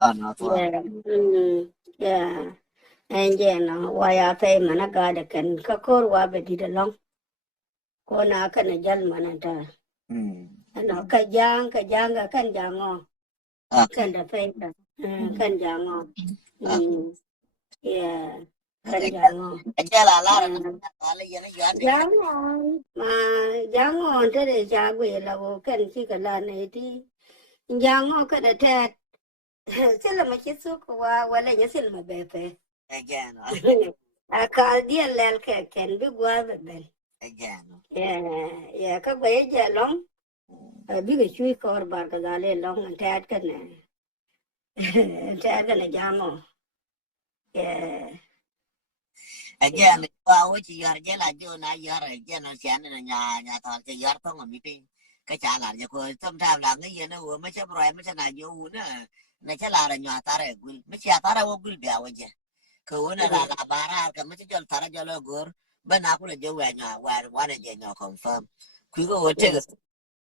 nó thua. Yeah. Yeah. And yeah, no, why I pay managa can kakor wa be did along. Kona kan a jal manata. Ano ka jang kan jango. Kan da pay da. Kan jango. Yeah. Kan jango. Aja lah lah, kalau yang jual deh. Jango. Ma jango te de jagwe la wo kan chi ka la ne ti. Jango ka da tet. Sila ma chi su ko wa wala nya sil ma be pe. Aja no. Akal dia lel ke ken bi gwa be ben. Aja no. Ya ka gwe je long bi ga chui kor bar ka dale long an tat kan ne. Tat kan jango. Yeah. Aja no. Wow, chỉ giờ aja lah jo na giờ aja no sian no nhà thằng chỉ giờ không có meeting. Cái trả lại cho cô tâm tham là cái gì nó vừa mới chấp rồi mới cho này vô nữa. Này chắc là nhà ta rồi, mới chia ta rồi gul bia aja. Kau na la bara ka mới cho ta cho lo gur. Bên aku là jo wa nhà wa này nhà confirm. Kui ko wote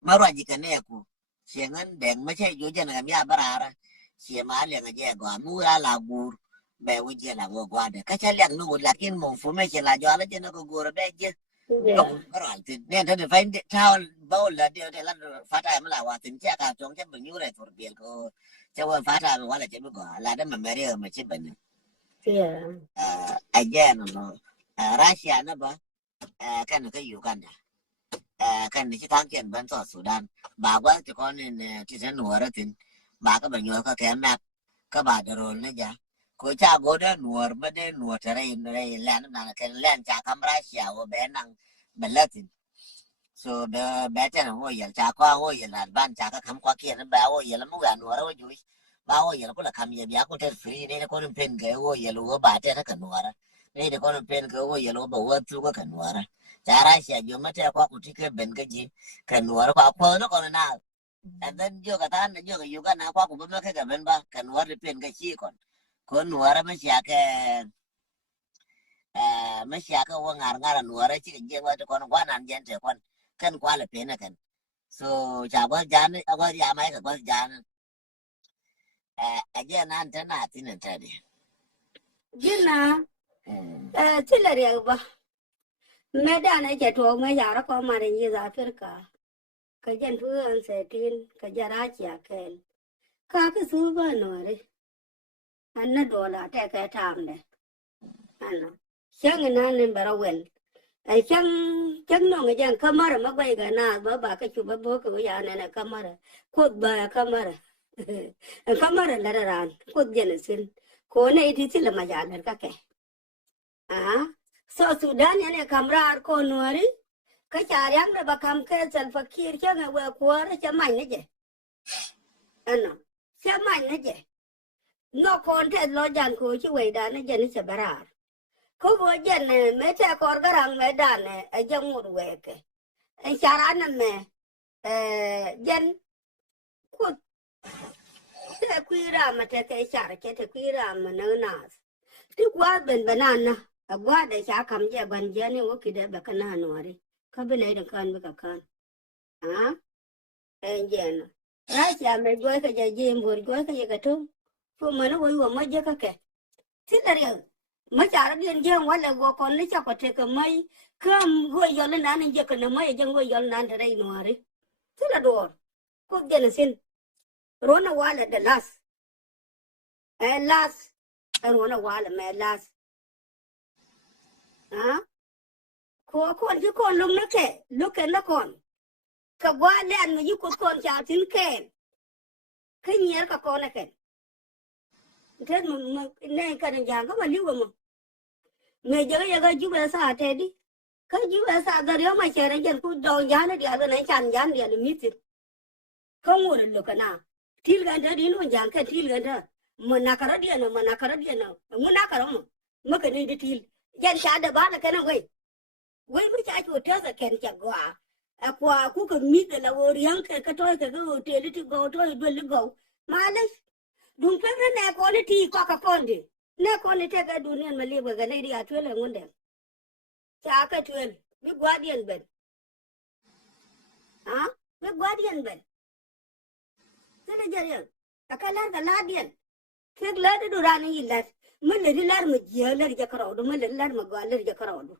mà rồi gì cái này aku. Siangan deng mới chơi vô cho này nhà bara. Siapa yang aja gua mula la gur. Be wije la go gwade ka cha lek no lakin mo fu me che la jo la je no go go be je no ro al tin ne ta de fain ta ba la de la fa ta ma la wa tin cha ka chong che bu nyu re for biel ko cha wa fa ta wa la che bu go la de ma mere ma che ben a je no Russia na ba kan ka Uganda kan ni ta ken ban so Sudan ba wa che ko ne ti san no ra tin ba ka ba nyu ka ke map ka ba de ro ne ja cô cha bố đó nuột bên đây nuột ở đây lên nào cái lên cha camera xẻo bé năng bên lết so bé cha nó ngồi giờ cha qua ngồi giờ là ban cha cái khám qua kia nó bé ngồi giờ là muốn gần nuột rồi chú ba ngồi giờ nó có là khám giờ bé có thể free đây nó có được pen cái ngồi giờ lúa bà cha nó cần nuột đây nó có được pen cái ngồi giờ lúa bầu chú có cần nuột cha ra xẻo giờ mà cha qua cụ chỉ cái bên cái gì cần nuột qua phơi nó còn nào and then vô cái tan vô cái yoga nào qua cụ bên cái bên ba cần nuột được pen cái chi còn con nuora masya ka wa ngar ngar nuora chi je wa to kon wa nan jen te kon kan kwa le pena kan so cha ba jan wa ya mai ka ba jan aje nan ta na tin ta de Jina tilari ba. Medan ai to me ya ra ko mare ni za Afrika. Ka jan fu an setin ka jara chi akel. Ka ka su ba no re. Anna dola ta ka tam de. Anna. Shang na ne barawel. Ai chang no ga jan kamara magwai ga na ba ka chu ba bo ka ya na kamara. Ko ba kamara. Kamara la ran ko jan sin. Ko ne iti sila ma ya ka ke. So Sudan yana kamrar ko nuari ka charyang da bakam ke sal fakir cha nga wa kwara cha man ne je ano cha man ne je no kon te lo jan ko chi we da ne je ni se barar ko bo je ne me te kor garang me da ne a jang mur we ke e charana me jen ko te kuira ma te ke char ke te kuira ma na nas ti kwa ben banana agwa da sha kam je ban je ne wo kide ba kana nori ka bele da kan ba kan je no rasha me go ka je je mbor go ka ye ka to fu ma no wo ma je ka ke ti da re ma cha ra bien je wala go kon le cha ko te ka mai kam go yo le nan je ka na mai je go yo nan da dai nori ti da dor ko je na sin rona wala da las rona wala me las ko kon ji kon lum na ke look na kon ka gwa len yi ko kon cha tin ke nyer ka kon ke thế mà này cái này giang có bao nhiêu mà người chơi cái chú bé sa thế đi cái chú bé sa đó nếu mà chơi đến cô đòn giá nó đi ở này chăn giá đi ở mít không ngồi được cái nào thiếu cái đó đi nó giang cái thiếu cái đó mà nãy cái đó đi nó muốn nãy cái đó mà cái này đi thiếu dân cha đã bán là cái nào vậy mới cha chuột theo cái kén chặt quả qua cú cái mít là vô riêng cái thôi cái hotel đi go thôi đuổi đi go mà lấy đúng cái này quality qua con đi nè quality cái dunia mà live cái này đi ăn là ngon đẹp cha cái chuyện biết guardian bên biết guardian bên thế là gì vậy cái là điện Kek la de duran yi la. Men le la ma je la ja karo do men le la ma ga la ja karo do.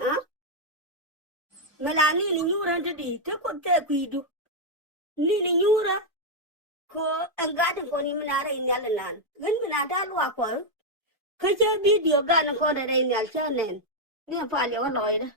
Ha? Melani ni nyura ndi te ko te kuidu. Ni nyura ko angade ko ni minara inyal nan. Gen minada lu ako. Ka che video ga na ko da inyal cha nen. Ni pa le wa loy da.